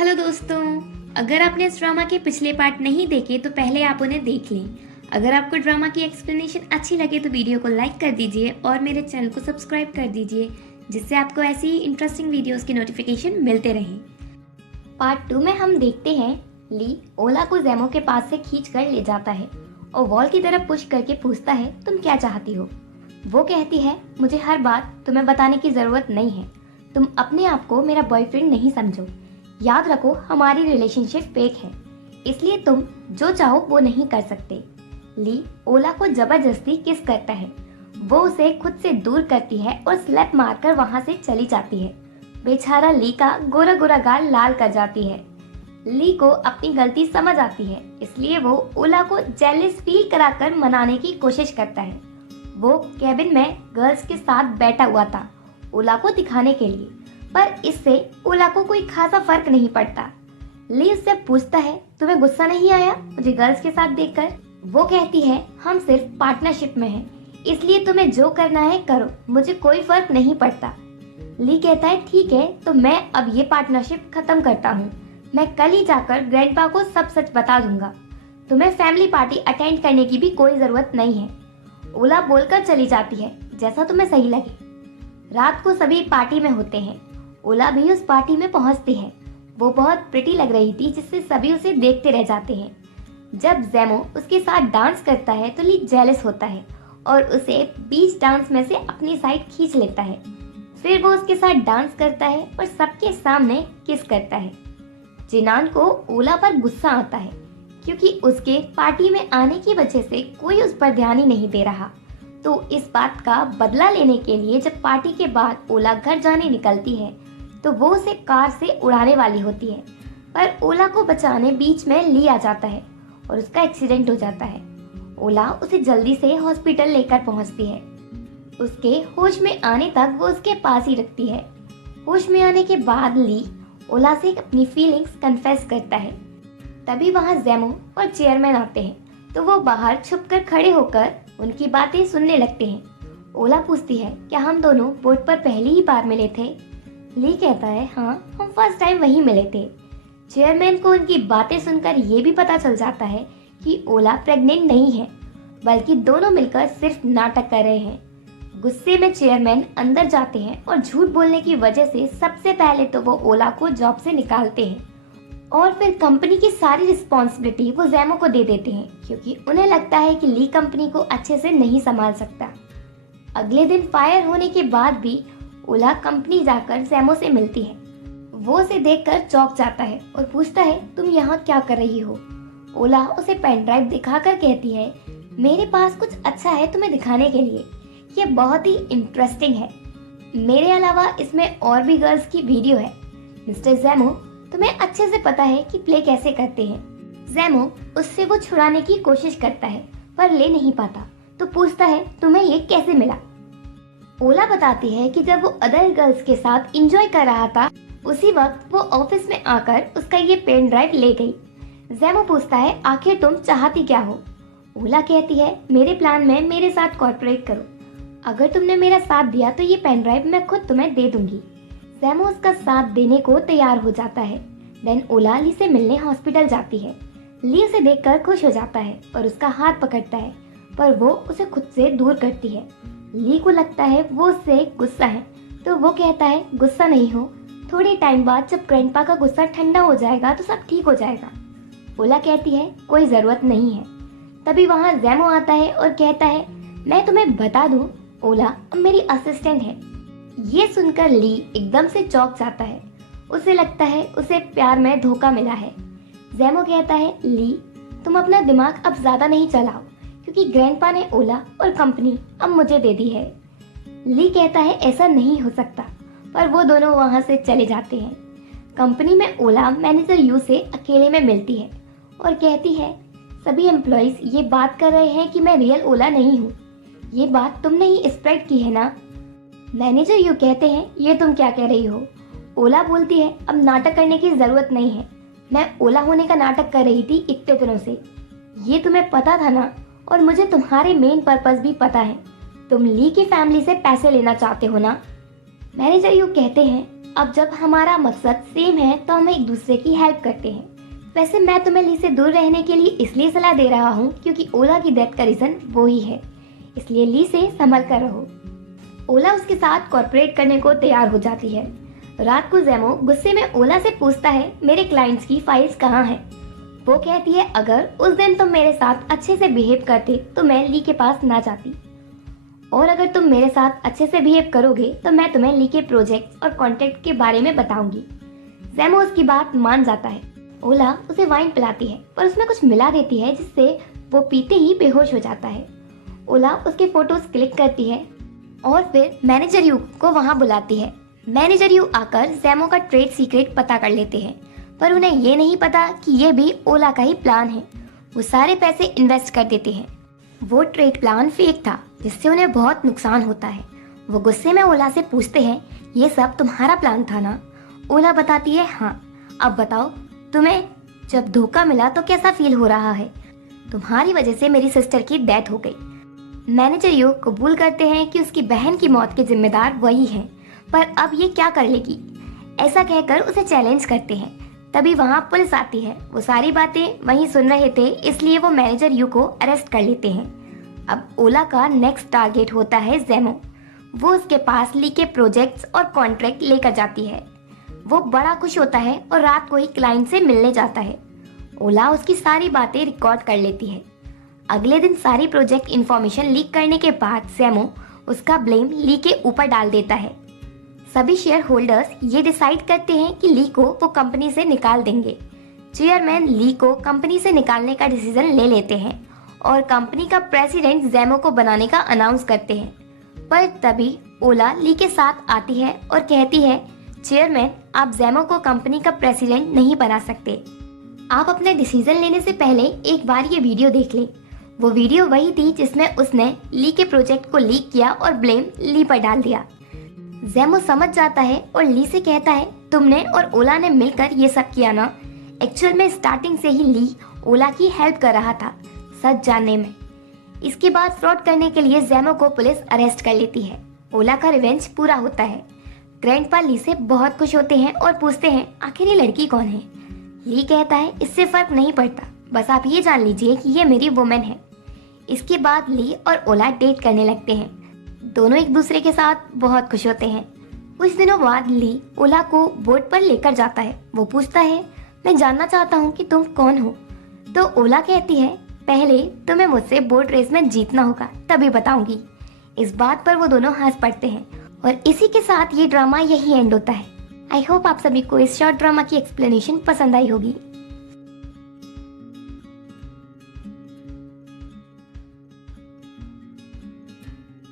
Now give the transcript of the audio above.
Hello दोस्तों, अगर आपने इस ड्रामा के पिछले पार्ट नहीं देखे तो पहले आप उन्हें देख लें। अगर आपको ड्रामा की एक्सप्लेनेशन अच्छी लगे तो वीडियो को लाइक कर दीजिए और मेरे चैनल को सब्सक्राइब कर दीजिए, जिससे आपको ऐसी ही इंटरेस्टिंग वीडियोस के नोटिफिकेशन मिलते रहें। पार्ट 2 में हम देखते हैं ली ओला को जेमो के पास से खींच कर ले जाता है और वॉल की तरफ पुश करके पूछता है, तुम क्या चाहती हो? वो कहती है, मुझे हर बात तुम्हें बताने की जरूरत नहीं है। तुम अपने आप को मेरा बॉयफ्रेंड नहीं समझो। याद रखो, हमारी रिलेशनशिप फेक है, इसलिए तुम जो चाहो वो नहीं कर सकते। ली ओला को जबरदस्ती किस करता है। वो उसे खुद से दूर करती है और स्लैप मारकर वहां से चली जाती है। बेचारा ली का गोरा गोरा गाल लाल कर जाती है। ली को अपनी गलती समझ आती है, इसलिए वो ओला को जेलस फील कराकर मनाने की कोशिश करता है। वो केबिन में गर्ल्स के साथ बैठा हुआ था ओला को दिखाने के लिए, पर इससे ओला को कोई खासा फर्क नहीं पड़ता। ली उससे पूछता है, तुम्हें गुस्सा नहीं आया मुझे गर्ल्स के साथ देखकर? वो कहती है, हम सिर्फ पार्टनरशिप में हैं, इसलिए तुम्हें जो करना है करो, मुझे कोई फर्क नहीं पड़ता। ली कहता है, ठीक है, तो मैं अब ये पार्टनरशिप खत्म करता हूँ। मैं कल ही जाकर ग्रैंडपा को सब सच बता दूंगा। तुम्हें फैमिली पार्टी अटेंड करने की भी कोई जरूरत नहीं है। ओला बोलकर चली जाती है, जैसा तुम्हें सही लगे। रात को सभी पार्टी में होते हैं। ओला भी उस पार्टी में पहुंचती है। वो बहुत प्रिटी लग रही थी, जिससे सभी उसे देखते रह जाते हैं। जब जेमो उसके साथ डांस करता है तो ली जेलस होता है और उसे बीच डांस में से अपनी साइड खींच लेता है। फिर वो उसके साथ डांस करता है और सबके सामने किस करता है। जिनान को ओला पर गुस्सा आता है, क्योंकि उसके पार्टी में आने की वजह से कोई उस पर ध्यान ही नहीं दे रहा। तो इस बात का बदला लेने के लिए जब पार्टी के बाद ओला घर जाने निकलती है तो वो उसे कार से उड़ाने वाली होती है, पर ओला को बचाने बीच में ली आ जाता है और उसका एक्सीडेंट हो जाता है। ओला उसे जल्दी से हॉस्पिटल लेकर पहुंचती है। उसके होश में आने तक वो उसके पास ही रखती है। होश में आने के बाद ली ओला से अपनी फीलिंग्स कन्फेस करता है। तभी वहाँ जेमो और चेयरमैन आते हैं, तो वो बाहर छुपकर खड़े होकर उनकी बातें सुनने लगते हैं। ओला पूछती है, क्या हम दोनों बोट पर पहली ही बार मिले थे? ली कहता है, हाँ, हम फर्स्ट टाइम वहीं मिले थे। चेयरमैन को उनकी बातें सुनकर ये भी पता चल जाता है कि ओला प्रेग्नेंट नहीं है, बल्कि दोनों मिलकर सिर्फ नाटक कर रहे हैं। गुस्से में चेयरमैन अंदर जाते हैं और झूठ बोलने की वजह से सबसे पहले तो वो ओला को जॉब से निकालते हैं और फिर कंपनी की सारी रिस्पॉन्सिबिलिटी वो जेमो को दे देते हैं, क्योंकि उन्हें लगता है कि ली कंपनी को अच्छे से नहीं संभाल सकता। अगले दिन फायर होने के बाद भी ओला कंपनी जाकर जेमो से मिलती है। वो उसे देखकर चौंक जाता है और पूछता है, तुम यहाँ क्या कर रही हो? ओला उसे पेन ड्राइव दिखाकर कहती है, मेरे पास कुछ अच्छा है तुम्हें दिखाने के लिए। ये बहुत ही इंटरेस्टिंग है। मेरे अलावा इसमें और भी गर्ल्स की वीडियो है। मिस्टर जेमो, तुम्हें अच्छे से पता है कि प्ले कैसे करते हैं। जेमो उससे वो छुड़ाने की कोशिश करता है, पर ले नहीं पाता, तो पूछता है, तुम्हें ये कैसे मिला? ओला बताती है कि जब वो अदर गर्ल्स के साथ एंजॉय कर रहा था, उसी वक्त वो ऑफिस में आकर उसका ये पेन ड्राइव ले गई। जेमो पूछता है, आखिर तुम चाहती क्या हो? ओला कहती है, मेरे प्लान में मेरे साथ कॉर्पोरेट करो। अगर तुमने मेरा साथ दिया तो ये पेन ड्राइव मैं खुद तुम्हें दे दूंगी। जेमो उसका साथ देने को तैयार हो जाता है। देन ओला ली से मिलने हॉस्पिटल जाती है। ली उसे देखकर खुश हो जाता है और उसका हाथ पकड़ता है, पर वो उसे खुद से दूर करती है। ली को लगता है वो उससे गुस्सा है, तो वो कहता है, गुस्सा नहीं हो, थोड़े टाइम बाद जब ग्रैंडपा का गुस्सा ठंडा हो जाएगा तो सब ठीक हो जाएगा। ओला कहती है, कोई जरूरत नहीं है। तभी वहाँ जेमो आता है और कहता है, मैं तुम्हें बता दूं, ओला अब मेरी असिस्टेंट है। ये सुनकर ली एकदम से चौंक जाता है। उसे लगता है उसे प्यार में धोखा मिला है। जेमो कहता है, ली तुम अपना दिमाग अब ज्यादा नहीं चलाओ, क्योंकि ग्रैंडपा ने ओला और कंपनी अब मुझे दे दी है। ली कहता है, ऐसा नहीं हो सकता, पर वो दोनों वहां से चले जाते हैं। कंपनी में ओला मैनेजर यू से अकेले में मिलती है और कहती है, सभी एम्प्लॉइज ये बात कर रहे हैं कि मैं रियल ओला नहीं हूँ। ये बात तुमने ही स्प्रेड की है ना? मैनेजर यू कहते हैं, ये तुम क्या कह रही हो? ओला बोलती है, अब नाटक करने की जरूरत नहीं है। मैं ओला होने का नाटक कर रही थी इतने दिनों से। ये तुम्हें पता था ना? और मुझे तुम्हारे मेन पर्पस भी पता है। तुम ली की फैमिली से पैसे लेना चाहते हो ना? मैनेजर यू कहते हैं, अब जब हमारा मकसद सेम है तो हम एक दूसरे की हेल्प करते हैं। वैसे मैं तुम्हें ली से दूर रहने के लिए इसलिए सलाह दे रहा हूँ क्योंकि ओला की डेथ का रीजन वो ही है, इसलिए ली से संभल कर रहो। ओला उसके साथ कॉर्पोरेट करने को तैयार हो जाती है। रात को जेमो गुस्से में ओला से पूछता है मेरे क्लाइंट्स की फाइल्स कहाँ हैं। वो कहती है अगर उस दिन तुम मेरे साथ अच्छे से बिहेव करते तो मैं ली के पास ना जाती, और अगर तुम मेरे साथ अच्छे से बिहेव करोगे तो मैं तुम्हें ली के प्रोजेक्ट्स और कॉन्ट्रैक्ट के बारे में बताऊंगी। जेमो उसकी बात मान जाता है। ओला उसे वाइन पिलाती है पर उसमें कुछ मिला देती है जिससे वो पीते ही बेहोश हो जाता है। ओला उसके फोटोज क्लिक करती है और फिर मैनेजर यू को वहां बुलाती है। मैनेजर यू आकर जेमो का ट्रेड सीक्रेट पता कर लेते हैं, पर उन्हें ये नहीं पता कि ये भी ओला का ही प्लान है। वो सारे पैसे इन्वेस्ट कर देते हैं। वो ट्रेड प्लान फेक था जिससे उन्हें बहुत नुकसान होता है। वो गुस्से में ओला से पूछते हैं ये सब तुम्हारा प्लान था ना? ओला बताती है हाँ। अब बताओ तुम्हें जब धोखा मिला तो कैसा फील हो रहा है? तुम्हारी वजह से मेरी सिस्टर की डेथ हो गई। मैनेजर यू कबूल करते हैं कि उसकी बहन की मौत के जिम्मेदार वही हैं, पर अब ये क्या कर लेगी? ऐसा कहकर उसे चैलेंज करते हैं। तभी वहाँ पुलिस आती है। वो सारी बातें वहीं सुन रहे थे, इसलिए वो मैनेजर यू को अरेस्ट कर लेते हैं। अब ओला का नेक्स्ट टारगेट होता है जेमो। वो उसके पास ली के प्रोजेक्ट्स और कॉन्ट्रैक्ट लेकर जाती है। वो बड़ा खुश होता है और रात को ही क्लाइंट से मिलने जाता है। ओला उसकी सारी बातें रिकॉर्ड कर लेती है। अगले दिन सारी प्रोजेक्ट इंफॉर्मेशन लीक करने के बाद जेमो उसका ब्लेम ली के ऊपर डाल देता है। सभी शेयर होल्डर्स ये डिसाइड करते हैं कि ली को वो कंपनी से निकाल देंगे। चेयरमैन ली को कंपनी से निकालने का डिसीजन ले लेते हैं और कंपनी का प्रेसिडेंट जेमो को बनाने का अनाउंस करते हैं। पर तभी ओला ली के साथ आती है और कहती है चेयरमैन आप जेमो को कंपनी का प्रेसिडेंट नहीं बना सकते। आप अपने डिसीजन लेने से पहले एक बार ये वीडियो देख लें। वो वीडियो वही थी जिसमें उसने ली के प्रोजेक्ट को लीक किया और ब्लेम ली पर डाल दिया। जेमो समझ जाता है और ली से कहता है तुमने और ओला ने मिलकर ये सब किया ना? एक्चुअल में स्टार्टिंग से ही ली ओला की हेल्प कर रहा था सच जानने में। इसके बाद फ्रॉड करने के लिए जेमो को पुलिस अरेस्ट कर लेती है। ओला का रिवेंज पूरा होता है। ग्रैंडपा ली से बहुत खुश होते हैं और पूछते हैं आखिर ये लड़की कौन है? ली कहता है इससे फर्क नहीं पड़ता, बस आप ये जान लीजिए कि ये मेरी वुमेन है। इसके बाद ली और ओला डेट करने लगते हैं। दोनों एक दूसरे के साथ बहुत खुश होते हैं। कुछ दिनों बाद ली ओला को बोट पर लेकर जाता है। वो पूछता है मैं जानना चाहता हूँ कि तुम कौन हो? तो ओला कहती है पहले तुम्हें मुझसे बोट रेस में जीतना होगा तभी बताऊंगी। इस बात पर वो दोनों हंस पड़ते हैं और इसी के साथ ये ड्रामा यही एंड होता है। आई होप आप सभी को इस शॉर्ट ड्रामा की एक्सप्लेनेशन पसंद आई होगी।